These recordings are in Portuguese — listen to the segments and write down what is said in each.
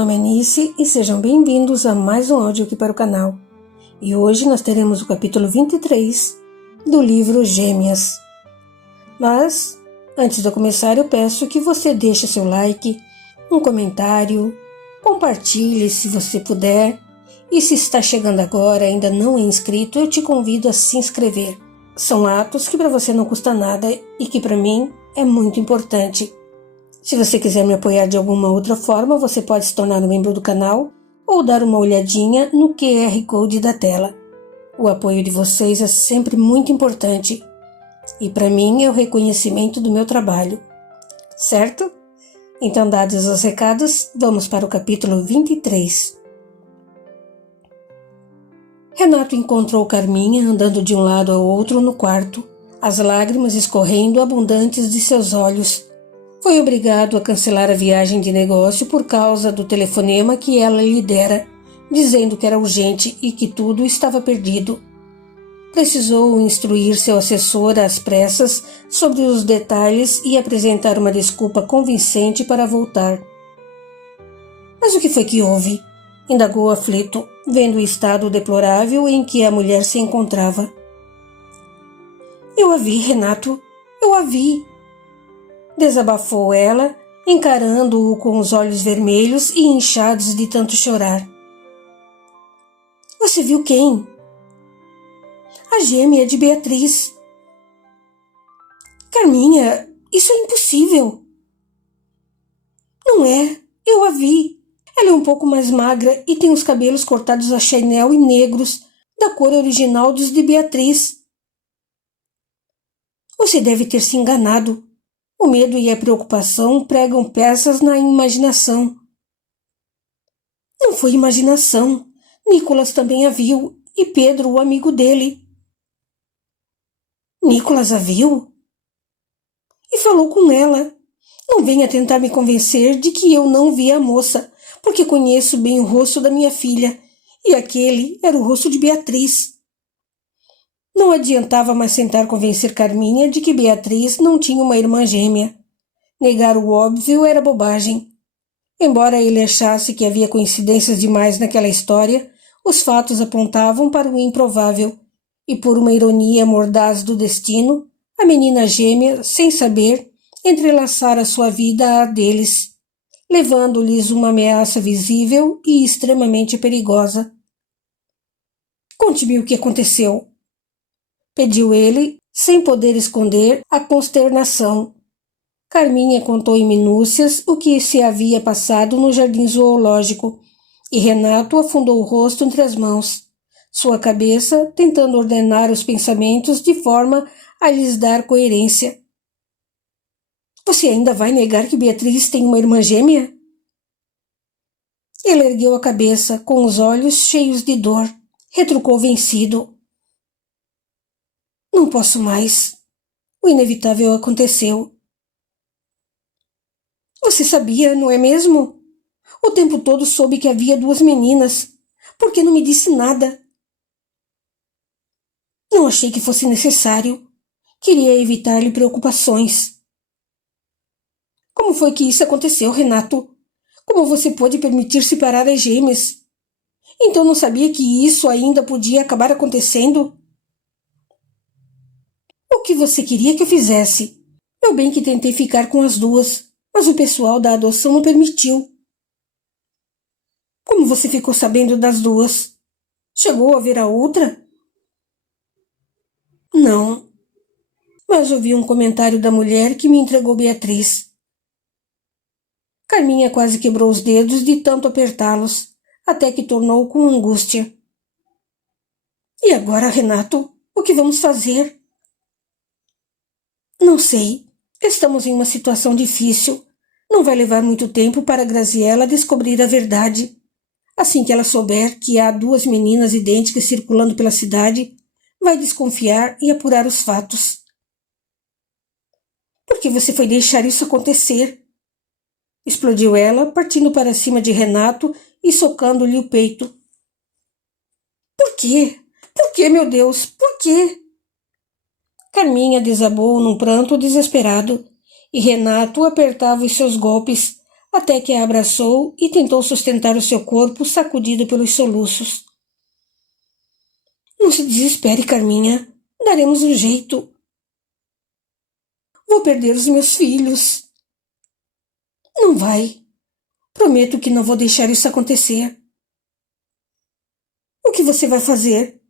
nome é Nice e sejam bem-vindos a mais um áudio aqui para o canal. E hoje nós teremos o capítulo 23 do livro Gêmeas. Mas, antes de eu começar, eu peço que você deixe seu like, um comentário, compartilhe se você puder. E se está chegando agora e ainda não é inscrito, eu te convido a se inscrever. São atos que para você não custa nada e que para mim é muito importante. Se você quiser me apoiar de alguma outra forma, você pode se tornar um membro do canal ou dar uma olhadinha no QR Code da tela. O apoio de vocês é sempre muito importante e para mim é o reconhecimento do meu trabalho, certo? Então, dados os recados, vamos para o capítulo 23. Renato encontrou Carminha andando de um lado ao outro no quarto, as lágrimas escorrendo abundantes de seus olhos. Foi obrigado a cancelar a viagem de negócio por causa do telefonema que ela lhe dera, dizendo que era urgente e que tudo estava perdido. Precisou instruir seu assessor às pressas sobre os detalhes e apresentar uma desculpa convincente para voltar. Mas o que foi que houve? Indagou aflito, vendo o estado deplorável em que a mulher se encontrava. Eu a vi, Renato, eu a vi. Desabafou ela, encarando-o com os olhos vermelhos e inchados de tanto chorar. Você viu quem? A gêmea de Beatriz. Carminha, isso é impossível. Não é, eu a vi. Ela é um pouco mais magra e tem os cabelos cortados a Chanel e negros, da cor original dos de Beatriz. Você deve ter se enganado. O medo e a preocupação pregam peças na imaginação. Não foi imaginação. Nicolas também a viu, e Pedro, o amigo dele. Nicolas a viu? E falou com ela. Não venha tentar me convencer de que eu não vi a moça, porque conheço bem o rosto da minha filha, e aquele era o rosto de Beatriz. Não adiantava mais tentar convencer Carminha de que Beatriz não tinha uma irmã gêmea. Negar o óbvio era bobagem. Embora ele achasse que havia coincidências demais naquela história, os fatos apontavam para o improvável, e por uma ironia mordaz do destino, a menina gêmea, sem saber, entrelaçara sua vida à deles, levando-lhes uma ameaça visível e extremamente perigosa. Conte-me o que aconteceu, pediu ele, sem poder esconder a consternação. Carminha contou em minúcias o que se havia passado no jardim zoológico, e Renato afundou o rosto entre as mãos, sua cabeça tentando ordenar os pensamentos de forma a lhes dar coerência. Você ainda vai negar que Beatriz tem uma irmã gêmea? Ele ergueu a cabeça, com os olhos cheios de dor, retrucou vencido. Não posso mais. O inevitável aconteceu. Você sabia, não é mesmo? O tempo todo soube que havia duas meninas. Por que não me disse nada? Não achei que fosse necessário. Queria evitar-lhe preocupações. Como foi que isso aconteceu, Renato? Como você pôde permitir separar as gêmeas? Então não sabia que isso ainda podia acabar acontecendo? O que você queria que eu fizesse? Eu bem que tentei ficar com as duas, mas o pessoal da adoção não permitiu. Como você ficou sabendo das duas? Chegou a ver a outra? Não, mas ouvi um comentário da mulher que me entregou Beatriz. Carminha quase quebrou os dedos de tanto apertá-los, até que tornou com angústia. E agora, Renato, o que vamos fazer? Não sei. Estamos em uma situação difícil. Não vai levar muito tempo para Graziella descobrir a verdade. Assim que ela souber que há duas meninas idênticas circulando pela cidade, vai desconfiar e apurar os fatos. Por que você foi deixar isso acontecer? Explodiu ela, partindo para cima de Renato e socando-lhe o peito. Por quê? Por quê, meu Deus? Por quê? Carminha desabou num pranto desesperado, e Renato apertava os seus golpes, até que a abraçou e tentou sustentar o seu corpo sacudido pelos soluços. Não se desespere, Carminha. Daremos um jeito. Vou perder os meus filhos. Não vai. Prometo que não vou deixar isso acontecer. O que você vai fazer?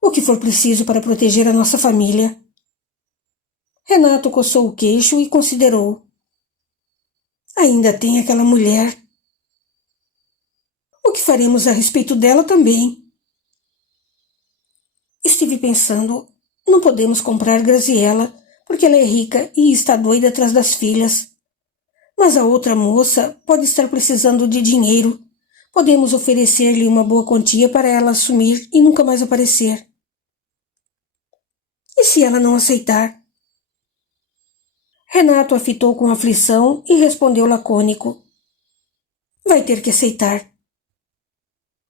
O que for preciso para proteger a nossa família. Renato coçou o queixo e considerou. Ainda tem aquela mulher. O que faremos a respeito dela também? Estive pensando, não podemos comprar Graziella, porque ela é rica e está doida atrás das filhas. Mas a outra moça pode estar precisando de dinheiro. Podemos oferecer-lhe uma boa quantia para ela assumir e nunca mais aparecer. E se ela não aceitar? Renato a fitou com aflição e respondeu lacônico. Vai ter que aceitar.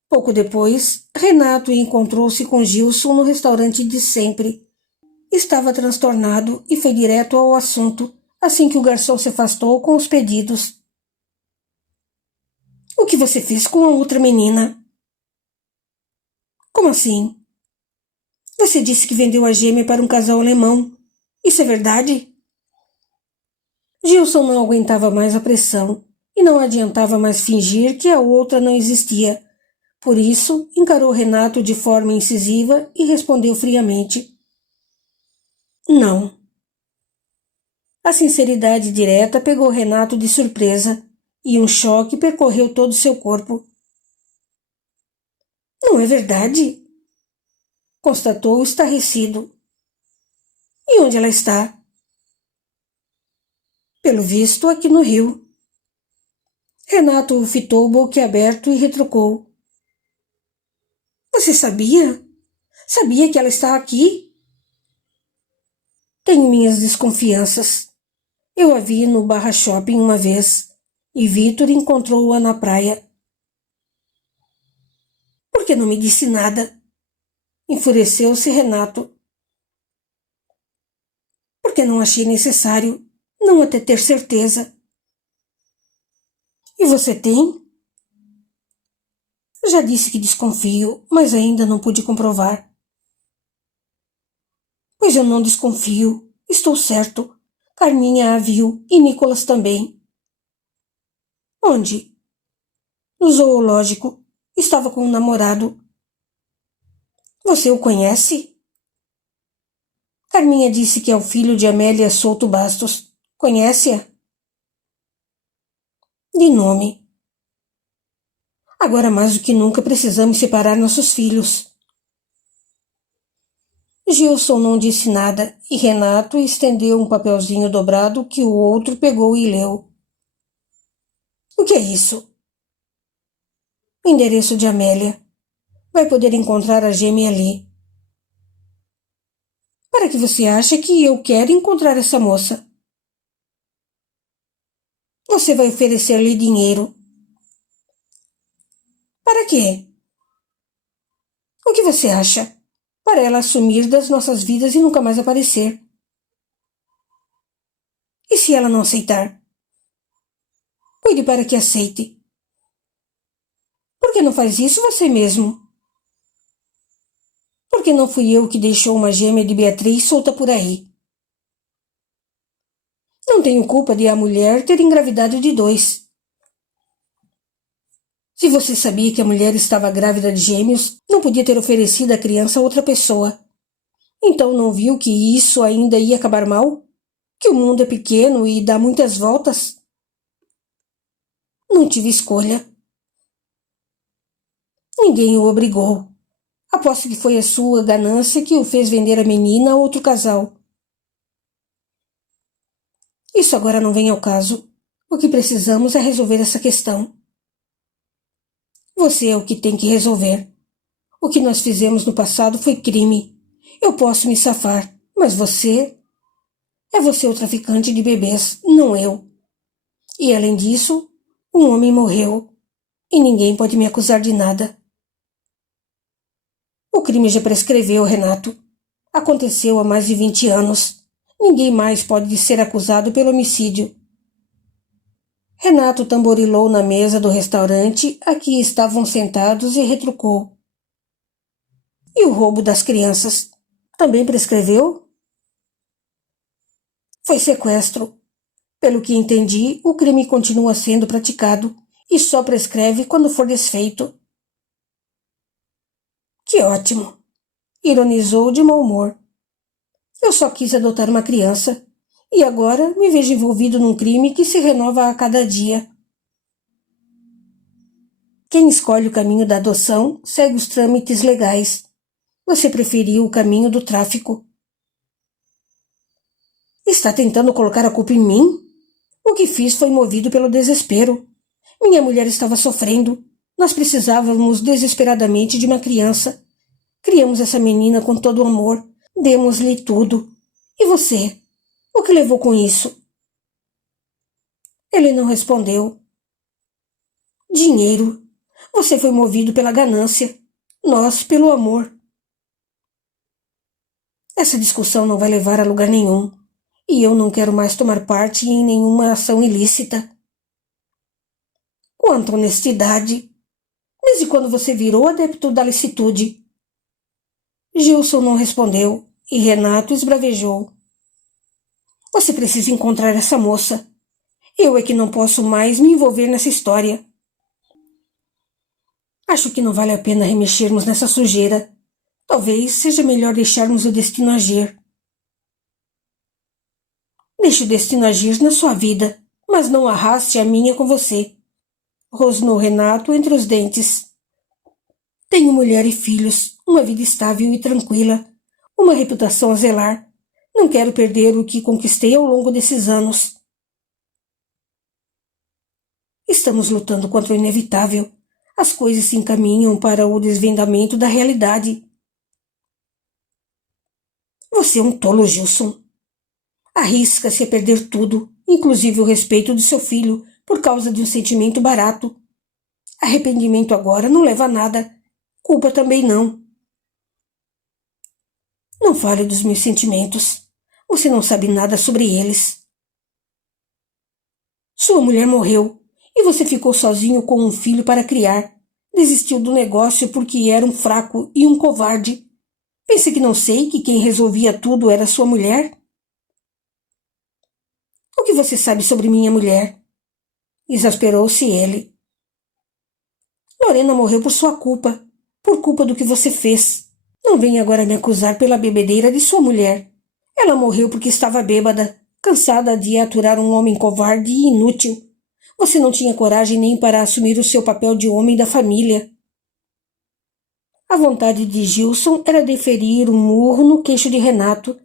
Pouco depois, Renato encontrou-se com Gilson no restaurante de sempre. Estava transtornado e foi direto ao assunto, assim que o garçom se afastou com os pedidos. O que você fez com a outra menina? Como assim? Você disse que vendeu a gêmea para um casal alemão. Isso é verdade? Gilson não aguentava mais a pressão e não adiantava mais fingir que a outra não existia. Por isso, encarou Renato de forma incisiva e respondeu friamente. Não. A sinceridade direta pegou Renato de surpresa e um choque percorreu todo o seu corpo. Não é verdade? Constatou estarrecido. E onde ela está? Pelo visto, aqui no Rio. Renato o fitou boquiaberto e retrucou. Você sabia? Sabia que ela está aqui? Tenho minhas desconfianças. Eu a vi no Barra Shopping uma vez e Vitor encontrou-a na praia. Por que não me disse nada? Enfureceu-se Renato. Porque não achei necessário, não até ter certeza. E você tem? Já disse que desconfio, mas ainda não pude comprovar. Pois eu não desconfio. Estou certo. Carminha a viu e Nicolas também. Onde? No zoológico. Estava com um namorado. Você o conhece? Carminha disse que é o filho de Amélia Souto Bastos. Conhece-a? De nome. Agora mais do que nunca precisamos separar nossos filhos. Gilson não disse nada e Renato estendeu um papelzinho dobrado que o outro pegou e leu. O que é isso? Endereço de Amélia. Vai poder encontrar a gêmea ali. Para que você acha que eu quero encontrar essa moça? Você vai oferecer-lhe dinheiro. Para quê? O que você acha? Para ela sumir das nossas vidas e nunca mais aparecer. E se ela não aceitar? Cuide para que aceite. Por que não faz isso você mesmo? Porque não fui eu que deixou uma gêmea de Beatriz solta por aí. Não tenho culpa de a mulher ter engravidado de 2. Se você sabia que a mulher estava grávida de gêmeos, não podia ter oferecido a criança a outra pessoa. Então não viu que isso ainda ia acabar mal? Que o mundo é pequeno e dá muitas voltas? Não tive escolha. Ninguém o obrigou. Aposto que foi a sua ganância que o fez vender a menina a outro casal. Isso agora não vem ao caso. O que precisamos é resolver essa questão. Você é o que tem que resolver. O que nós fizemos no passado foi crime. Eu posso me safar, mas você... É você o traficante de bebês, não eu. E além disso, um homem morreu. E ninguém pode me acusar de nada. O crime já prescreveu, Renato. Aconteceu há mais de 20 anos. Ninguém mais pode ser acusado pelo homicídio. Renato tamborilou na mesa do restaurante a que estavam sentados e retrucou. E o roubo das crianças? Também prescreveu? Foi sequestro. Pelo que entendi, o crime continua sendo praticado e só prescreve quando for desfeito. Que ótimo! Ironizou de mau humor. Eu só quis adotar uma criança e agora me vejo envolvido num crime que se renova a cada dia. Quem escolhe o caminho da adoção segue os trâmites legais. Você preferiu o caminho do tráfico. Está tentando colocar a culpa em mim? O que fiz foi movido pelo desespero. Minha mulher estava sofrendo. Nós precisávamos desesperadamente de uma criança. Criamos essa menina com todo o amor. Demos-lhe tudo. E você? O que levou com isso? Ele não respondeu. Dinheiro. Você foi movido pela ganância. Nós, pelo amor. Essa discussão não vai levar a lugar nenhum. E eu não quero mais tomar parte em nenhuma ação ilícita. Quanta honestidade! Desde quando você virou adepto da licitude? Gilson não respondeu e Renato esbravejou. Você precisa encontrar essa moça. Eu é que não posso mais me envolver nessa história. Acho que não vale a pena remexermos nessa sujeira. Talvez seja melhor deixarmos o destino agir. Deixe o destino agir na sua vida, mas não arraste a minha com você. Rosnou Renato entre os dentes. Tenho mulher e filhos, uma vida estável e tranquila, uma reputação a zelar. Não quero perder o que conquistei ao longo desses anos. Estamos lutando contra o inevitável. As coisas se encaminham para o desvendamento da realidade. Você é um tolo, Gilson. Arrisca-se a perder tudo, inclusive o respeito do seu filho, por causa de um sentimento barato. Arrependimento agora não leva a nada. Culpa também não. Não fale dos meus sentimentos. Você não sabe nada sobre eles. Sua mulher morreu e você ficou sozinho com um filho para criar. Desistiu do negócio porque era um fraco e um covarde. Pensa que não sei que quem resolvia tudo era sua mulher? O que você sabe sobre minha mulher? Exasperou-se ele. Lorena morreu por sua culpa, por culpa do que você fez. Não venha agora me acusar pela bebedeira de sua mulher. Ela morreu porque estava bêbada, cansada de aturar um homem covarde e inútil. Você não tinha coragem nem para assumir o seu papel de homem da família. A vontade de Gilson era deferir um murro no queixo de Renato,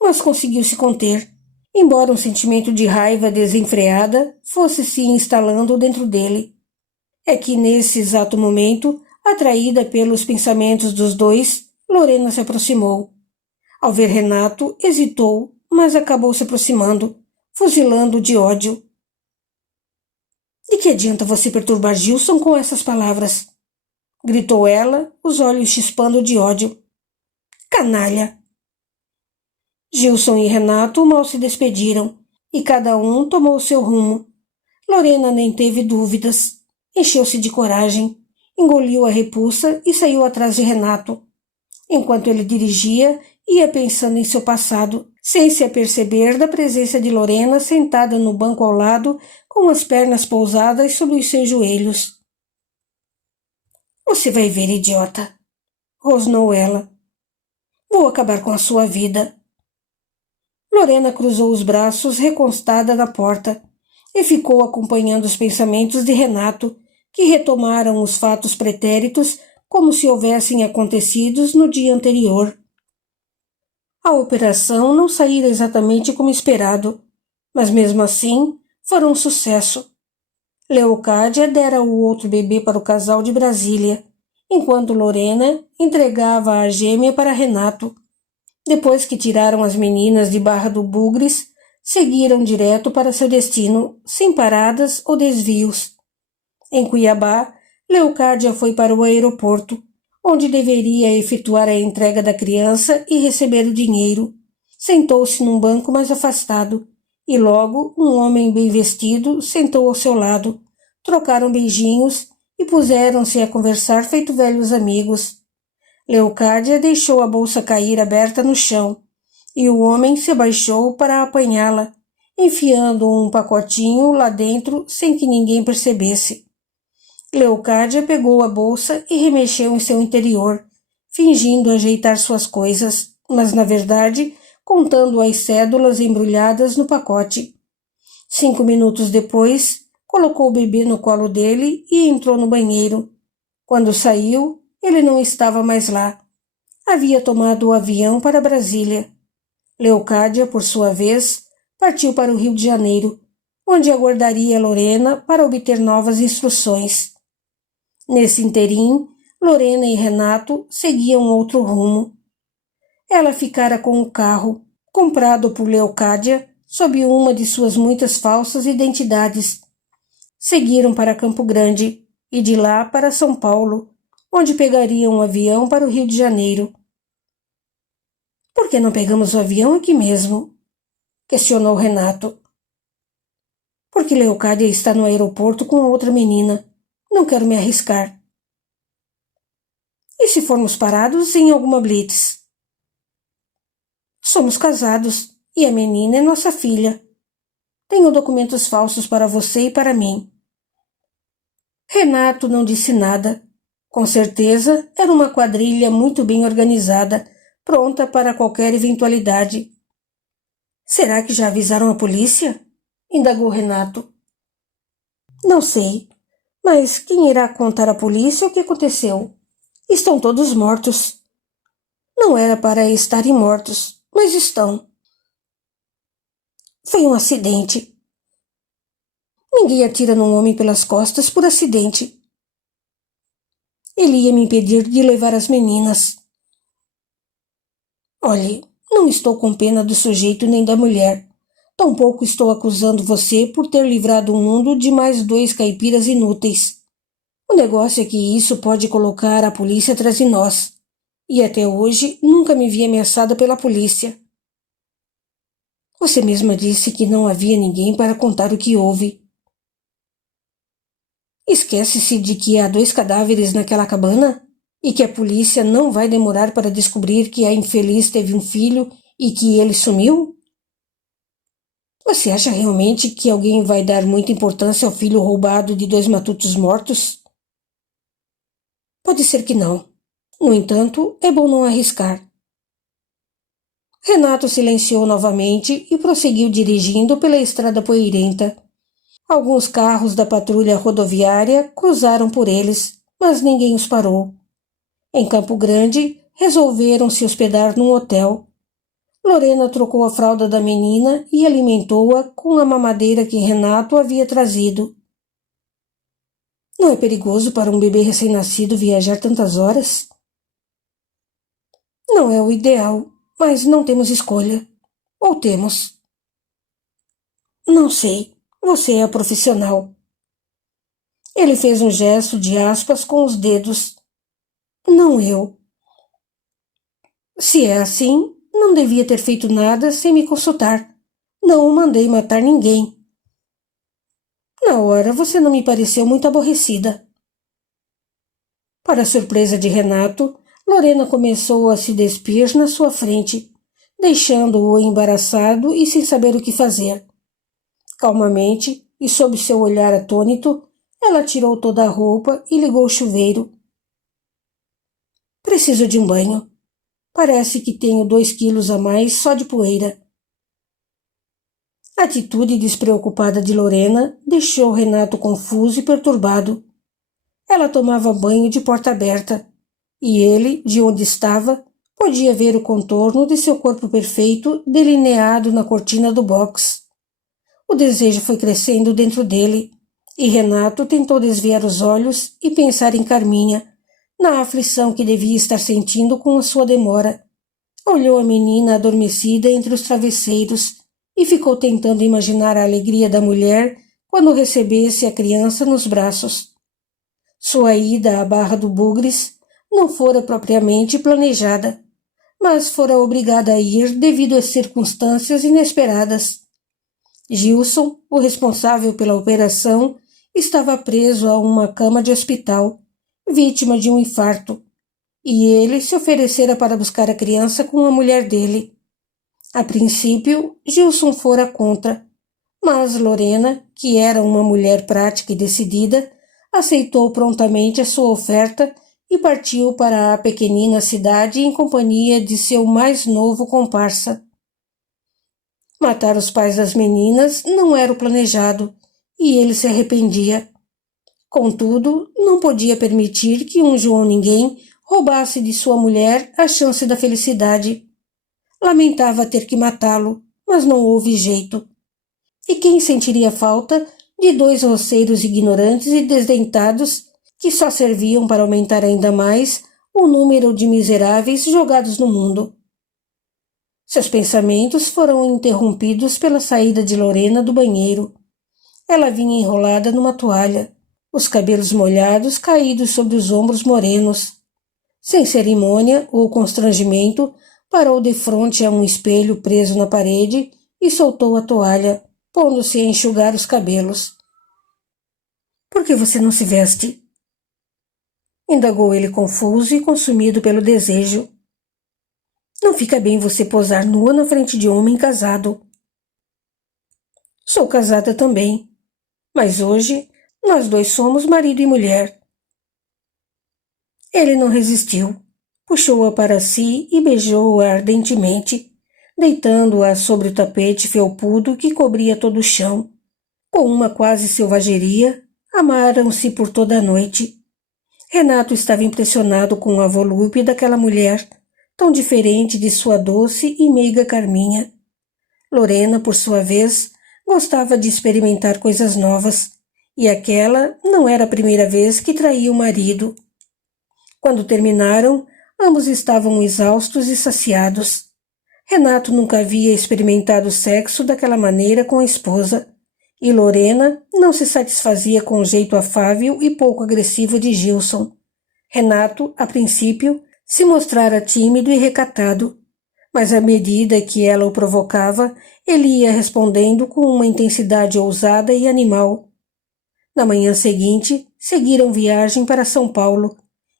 mas conseguiu se conter, embora um sentimento de raiva desenfreada fosse se instalando dentro dele. É que nesse exato momento, atraída pelos pensamentos dos dois, Lorena se aproximou. Ao ver Renato, hesitou, mas acabou se aproximando, fuzilando de ódio. De que adianta você perturbar Gilson com essas palavras? Gritou ela, os olhos chispando de ódio. Canalha! Gilson e Renato mal se despediram, e cada um tomou seu rumo. Lorena nem teve dúvidas. Encheu-se de coragem, engoliu a repulsa e saiu atrás de Renato. Enquanto ele dirigia, ia pensando em seu passado, sem se aperceber da presença de Lorena sentada no banco ao lado, com as pernas pousadas sobre os seus joelhos. Você vai ver, idiota, rosnou ela. Vou acabar com a sua vida. Lorena cruzou os braços, recostada na porta, e ficou acompanhando os pensamentos de Renato, que retomaram os fatos pretéritos como se houvessem acontecido no dia anterior. A operação não saíra exatamente como esperado, mas mesmo assim foram um sucesso. Leocádia dera o outro bebê para o casal de Brasília, enquanto Lorena entregava a gêmea para Renato. Depois que tiraram as meninas de Barra do Bugres, seguiram direto para seu destino, sem paradas ou desvios. Em Cuiabá, Leocádia foi para o aeroporto, onde deveria efetuar a entrega da criança e receber o dinheiro. Sentou-se num banco mais afastado, e logo um homem bem vestido sentou ao seu lado, trocaram beijinhos e puseram-se a conversar feito velhos amigos. Leocádia deixou a bolsa cair aberta no chão, e o homem se abaixou para apanhá-la, enfiando um pacotinho lá dentro sem que ninguém percebesse. Leocádia pegou a bolsa e remexeu em seu interior, fingindo ajeitar suas coisas, mas na verdade contando as cédulas embrulhadas no pacote. 5 minutos depois, colocou o bebê no colo dele e entrou no banheiro. Quando saiu, ele não estava mais lá. Havia tomado o avião para Brasília. Leocádia, por sua vez, partiu para o Rio de Janeiro, onde aguardaria Lorena para obter novas instruções. Nesse interim, Lorena e Renato seguiam outro rumo. Ela ficara com o carro, comprado por Leocádia, sob uma de suas muitas falsas identidades. Seguiram para Campo Grande e de lá para São Paulo, onde pegariam um avião para o Rio de Janeiro. — Por que não pegamos o avião aqui mesmo? Questionou Renato. — Porque Leocádia está no aeroporto com outra menina. Não quero me arriscar. — E se formos parados em alguma blitz? Somos casados e a menina é nossa filha. Tenho documentos falsos para você e para mim. Renato não disse nada. Com certeza era uma quadrilha muito bem organizada, pronta para qualquer eventualidade. Será que já avisaram a polícia? Indagou Renato. Não sei, mas quem irá contar à polícia o que aconteceu? Estão todos mortos. Não era para estarem mortos, mas estão. Foi um acidente. Ninguém atira num homem pelas costas por acidente. Ele ia me impedir de levar as meninas. Olhe, não estou com pena do sujeito nem da mulher. Tampouco estou acusando você por ter livrado o mundo de mais 2 caipiras inúteis. O negócio é que isso pode colocar a polícia atrás de nós. E até hoje nunca me vi ameaçada pela polícia. Você mesma disse que não havia ninguém para contar o que houve. Esquece-se de que há 2 cadáveres naquela cabana e que a polícia não vai demorar para descobrir que a infeliz teve um filho e que ele sumiu? Você acha realmente que alguém vai dar muita importância ao filho roubado de 2 matutos mortos? Pode ser que não. No entanto, é bom não arriscar. Renato silenciou novamente e prosseguiu dirigindo pela estrada poeirenta. Alguns carros da patrulha rodoviária cruzaram por eles, mas ninguém os parou. Em Campo Grande, resolveram se hospedar num hotel. Lorena trocou a fralda da menina e alimentou-a com a mamadeira que Renato havia trazido. Não é perigoso para um bebê recém-nascido viajar tantas horas? Não é o ideal, mas não temos escolha. Ou temos? Não sei. Você é a profissional. Ele fez um gesto de aspas com os dedos. Não eu. Se é assim, não devia ter feito nada sem me consultar. Não mandei matar ninguém. Na hora você não me pareceu muito aborrecida. Para a surpresa de Renato, Lorena começou a se despir na sua frente, deixando-o embaraçado e sem saber o que fazer. Calmamente, e sob seu olhar atônito, ela tirou toda a roupa e ligou o chuveiro. Preciso de um banho. Parece que tenho 2 quilos a mais só de poeira. A atitude despreocupada de Lorena deixou Renato confuso e perturbado. Ela tomava banho de porta aberta, e ele, de onde estava, podia ver o contorno de seu corpo perfeito delineado na cortina do box. O desejo foi crescendo dentro dele, e Renato tentou desviar os olhos e pensar em Carminha, na aflição que devia estar sentindo com a sua demora. Olhou a menina adormecida entre os travesseiros e ficou tentando imaginar a alegria da mulher quando recebesse a criança nos braços. Sua ida à Barra do Bugres não fora propriamente planejada, mas fora obrigada a ir devido às circunstâncias inesperadas. Gilson, o responsável pela operação, estava preso a uma cama de hospital, vítima de um infarto, e ele se oferecera para buscar a criança com a mulher dele. A princípio, Gilson fora contra, mas Lorena, que era uma mulher prática e decidida, aceitou prontamente a sua oferta e partiu para a pequenina cidade em companhia de seu mais novo comparsa. Matar os pais das meninas não era o planejado, e ele se arrependia. Contudo, não podia permitir que um João Ninguém roubasse de sua mulher a chance da felicidade. Lamentava ter que matá-lo, mas não houve jeito. E quem sentiria falta de dois roceiros ignorantes e desdentados que só serviam para aumentar ainda mais o número de miseráveis jogados no mundo? Seus pensamentos foram interrompidos pela saída de Lorena do banheiro. Ela vinha enrolada numa toalha, os cabelos molhados caídos sobre os ombros morenos. Sem cerimônia ou constrangimento, parou defronte a um espelho preso na parede e soltou a toalha, pondo-se a enxugar os cabelos. — Por que você não se veste? Indagou ele confuso e consumido pelo desejo. — Não fica bem você posar nua na frente de homem casado. — Sou casada também, mas hoje nós dois somos marido e mulher. Ele não resistiu, puxou-a para si e beijou-a ardentemente, deitando-a sobre o tapete felpudo que cobria todo o chão. Com uma quase selvageria, amaram-se por toda a noite. Renato estava impressionado com a volúpia daquela mulher, tão diferente de sua doce e meiga Carminha. Lorena, por sua vez, gostava de experimentar coisas novas, e aquela não era a primeira vez que traía o marido. Quando terminaram, ambos estavam exaustos e saciados. Renato nunca havia experimentado sexo daquela maneira com a esposa, e Lorena não se satisfazia com o jeito afável e pouco agressivo de Gilson. Renato, a princípio, se mostrara tímido e recatado, mas à medida que ela o provocava, ele ia respondendo com uma intensidade ousada e animal. Na manhã seguinte, seguiram viagem para São Paulo,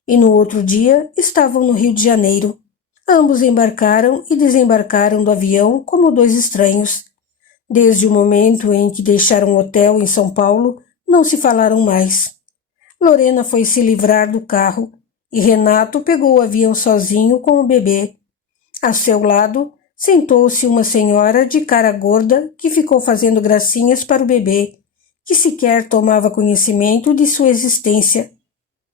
e no outro dia estavam no Rio de Janeiro. Ambos embarcaram e desembarcaram do avião como dois estranhos. Desde o momento em que deixaram o hotel em São Paulo, não se falaram mais. Lorena foi se livrar do carro, e Renato pegou o avião sozinho com o bebê. A seu lado, sentou-se uma senhora de cara gorda que ficou fazendo gracinhas para o bebê, que sequer tomava conhecimento de sua existência.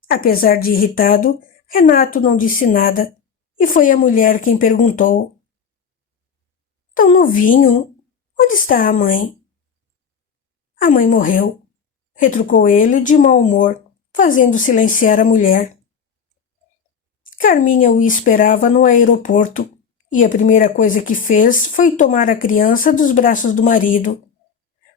Apesar de irritado, Renato não disse nada, e foi a mulher quem perguntou: — Tão novinho, onde está a mãe? — A mãe morreu, retrucou ele de mau humor, fazendo silenciar a mulher. Carminha o esperava no aeroporto, e a primeira coisa que fez foi tomar a criança dos braços do marido.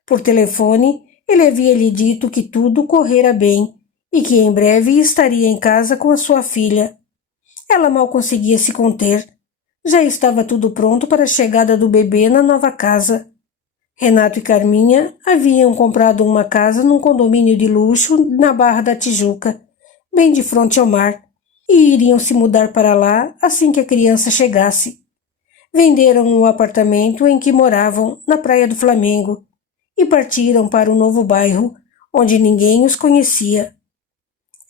Por telefone, ele havia lhe dito que tudo correra bem e que em breve estaria em casa com a sua filha. Ela mal conseguia se conter. Já estava tudo pronto para a chegada do bebê na nova casa. Renato e Carminha haviam comprado uma casa num condomínio de luxo na Barra da Tijuca, bem de frente ao mar, e iriam se mudar para lá assim que a criança chegasse. Venderam o apartamento em que moravam, na Praia do Flamengo, e partiram para o novo bairro, onde ninguém os conhecia.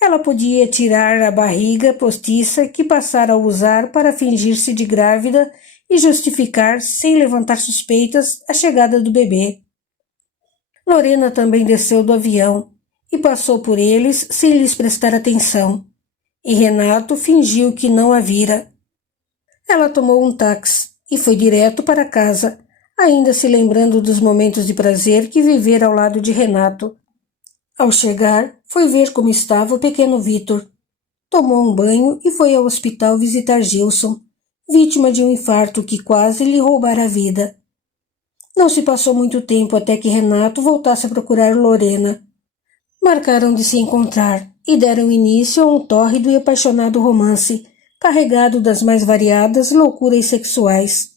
Ela podia tirar a barriga postiça que passara a usar para fingir-se de grávida e justificar, sem levantar suspeitas, a chegada do bebê. Lorena também desceu do avião e passou por eles sem lhes prestar atenção, e Renato fingiu que não a vira. Ela tomou um táxi e foi direto para casa, ainda se lembrando dos momentos de prazer que vivera ao lado de Renato. Ao chegar, foi ver como estava o pequeno Vitor. Tomou um banho e foi ao hospital visitar Gilson, vítima de um infarto que quase lhe roubara a vida. Não se passou muito tempo até que Renato voltasse a procurar Lorena. Marcaram de se encontrar e deram início a um tórrido e apaixonado romance, carregado das mais variadas loucuras sexuais.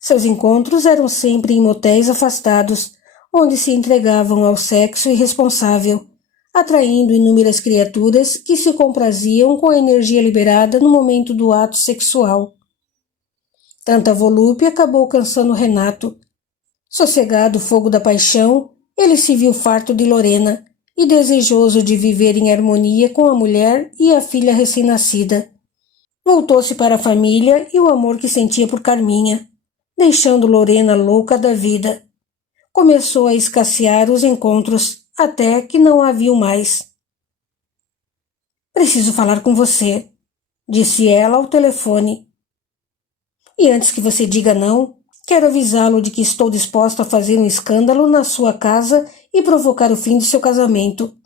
Seus encontros eram sempre em motéis afastados, onde se entregavam ao sexo irresponsável, atraindo inúmeras criaturas que se compraziam com a energia liberada no momento do ato sexual. Tanta volúpia acabou cansando Renato. Sossegado o fogo da paixão, ele se viu farto de Lorena e desejoso de viver em harmonia com a mulher e a filha recém-nascida. Voltou-se para a família e o amor que sentia por Carminha, deixando Lorena louca da vida. Começou a escassear os encontros, até que não a viu mais. Preciso falar com você, disse ela ao telefone. E antes que você diga não, quero avisá-lo de que estou disposta a fazer um escândalo na sua casa e provocar o fim do seu casamento.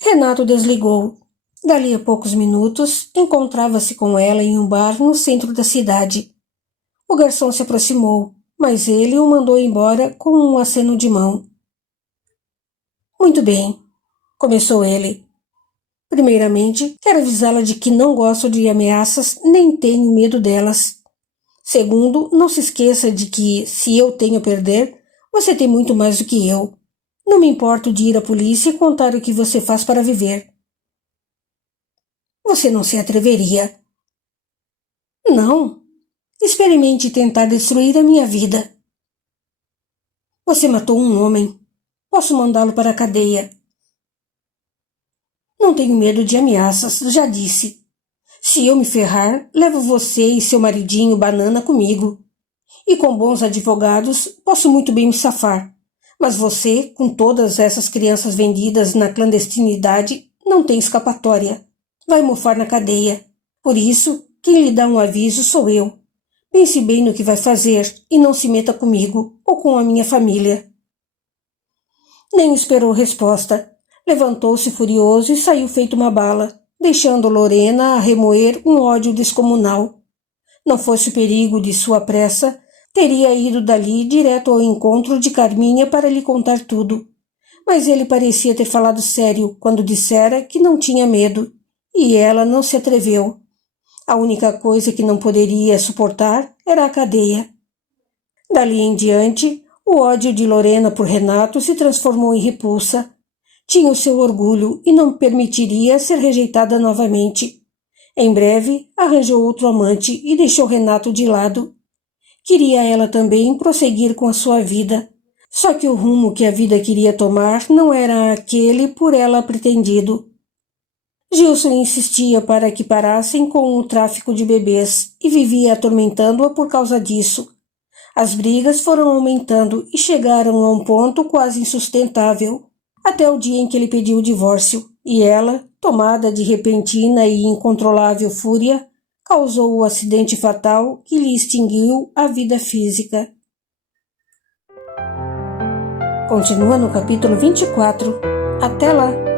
Renato desligou. Dali a poucos minutos, encontrava-se com ela em um bar no centro da cidade. O garçom se aproximou, mas ele o mandou embora com um aceno de mão. Muito bem, começou ele. Primeiramente, quero avisá-la de que não gosto de ameaças nem tenho medo delas. Segundo, não se esqueça de que, se eu tenho a perder, você tem muito mais do que eu. Não me importo de ir à polícia e contar o que você faz para viver. Você não se atreveria. Não. Experimente tentar destruir a minha vida. Você matou um homem. Posso mandá-lo para a cadeia. Não tenho medo de ameaças, já disse. Se eu me ferrar, levo você e seu maridinho banana comigo. E com bons advogados, posso muito bem me safar. Mas você, com todas essas crianças vendidas na clandestinidade, não tem escapatória. Vai mofar na cadeia. Por isso, quem lhe dá um aviso sou eu. Pense bem no que vai fazer e não se meta comigo ou com a minha família. Nem esperou resposta. Levantou-se furioso e saiu feito uma bala, deixando Lorena a remoer um ódio descomunal. Não fosse o perigo de sua pressa, teria ido dali direto ao encontro de Carminha para lhe contar tudo. Mas ele parecia ter falado sério quando dissera que não tinha medo, e ela não se atreveu. A única coisa que não poderia suportar era a cadeia. Dali em diante, o ódio de Lorena por Renato se transformou em repulsa. Tinha o seu orgulho e não permitiria ser rejeitada novamente. Em breve, arranjou outro amante e deixou Renato de lado. Queria ela também prosseguir com a sua vida. Só que o rumo que a vida queria tomar não era aquele por ela pretendido. Gilson insistia para que parassem com o tráfico de bebês e vivia atormentando-a por causa disso. As brigas foram aumentando e chegaram a um ponto quase insustentável, até o dia em que ele pediu o divórcio, e ela, tomada de repentina e incontrolável fúria, causou o acidente fatal que lhe extinguiu a vida física. Continua no capítulo 24. Até lá!